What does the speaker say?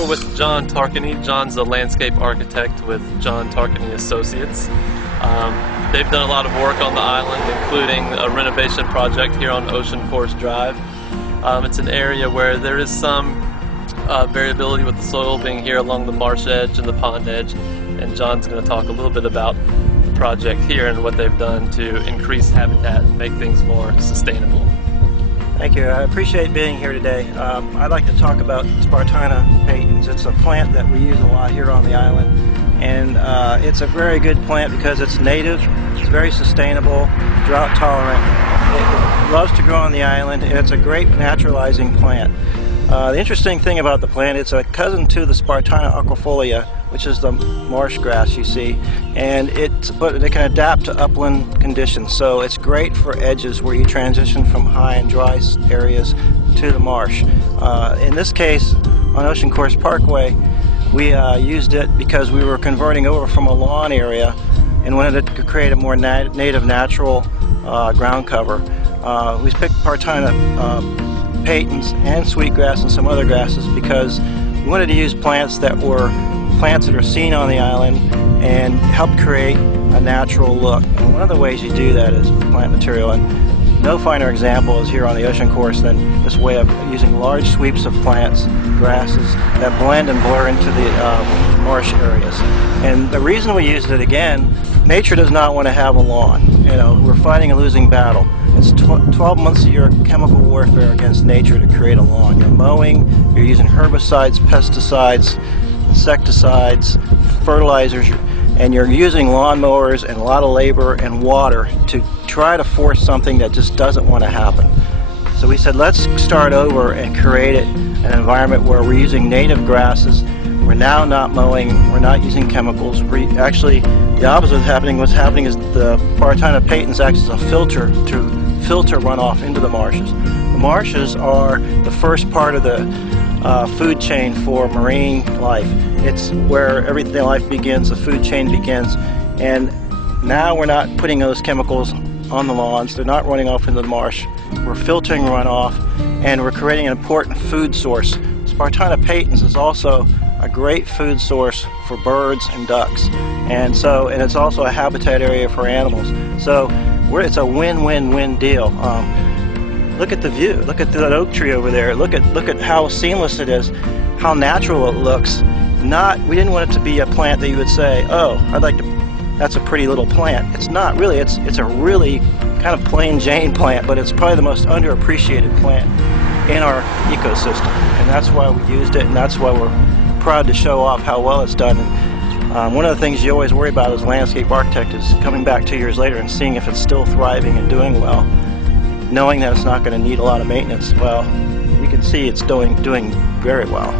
we're with John Tarkany. John's a landscape architect with John Tarkany Associates. They've done a lot of work on the island, including a renovation project here on Ocean Course Drive. It's an area where there is some variability with the soil being here along the marsh edge and the pond edge, and John's going to talk a little bit about the project here and what they've done to increase habitat and make things more sustainable. Thank you. I appreciate being here today. I'd like to talk about spartina patens. It's a plant that we use a lot here on the island, and it's a very good plant because it's native, it's very sustainable, drought tolerant. It loves to grow on the island, and it's a great naturalizing plant. The interesting thing about the plant, it's a cousin to the spartina aquafolia, which is the marsh grass you see, but it can adapt to upland conditions, so it's great for edges where you transition from high and dry areas to the marsh. In this case, on Ocean Course Parkway, we used it because we were converting over from a lawn area and wanted to create a more native, natural ground cover. We picked spartina patens and sweetgrass and some other grasses because we wanted to use plants that are seen on the island and help create a natural look. And one of the ways you do that is plant material, and no finer example is here on the Ocean Course than this way of using large sweeps of plants, grasses that blend and blur into the marsh areas. And the reason we used it, again, nature does not want to have a lawn. You know, we're fighting a losing battle. It's 12 months a year chemical warfare against nature to create a lawn. You're mowing, you're using herbicides, pesticides, insecticides, fertilizers, and you're using lawnmowers and a lot of labor and water to try to force something that just doesn't want to happen. So we said, let's start over and create an environment where we're using native grasses. We're now not mowing, we're not using chemicals. Actually, the opposite of what's happening is the spartina patens acts as a filter to filter runoff into the marshes. The marshes are the first part of the food chain for marine life. It's where everything life begins, the food chain begins, and now we're not putting those chemicals on the lawns. They're not running off into the marsh. We're filtering runoff, and we're creating an important food source. Spartina patens is also a great food source for birds and ducks, and it's also a habitat area for animals. So it's a win-win-win deal. Look at the view. Look at that oak tree over there. Look at how seamless it is, how natural it looks. We didn't want it to be a plant that you would say, oh, that's a pretty little plant. It's not really. It's a really kind of plain Jane plant, but it's probably the most underappreciated plant in our ecosystem, and that's why we used it, and that's why we're proud to show off how well it's done. And one of the things you always worry about as a landscape architect is coming back 2 years later and seeing if it's still thriving and doing well, knowing that it's not going to need a lot of maintenance. Well, you can see it's doing very well.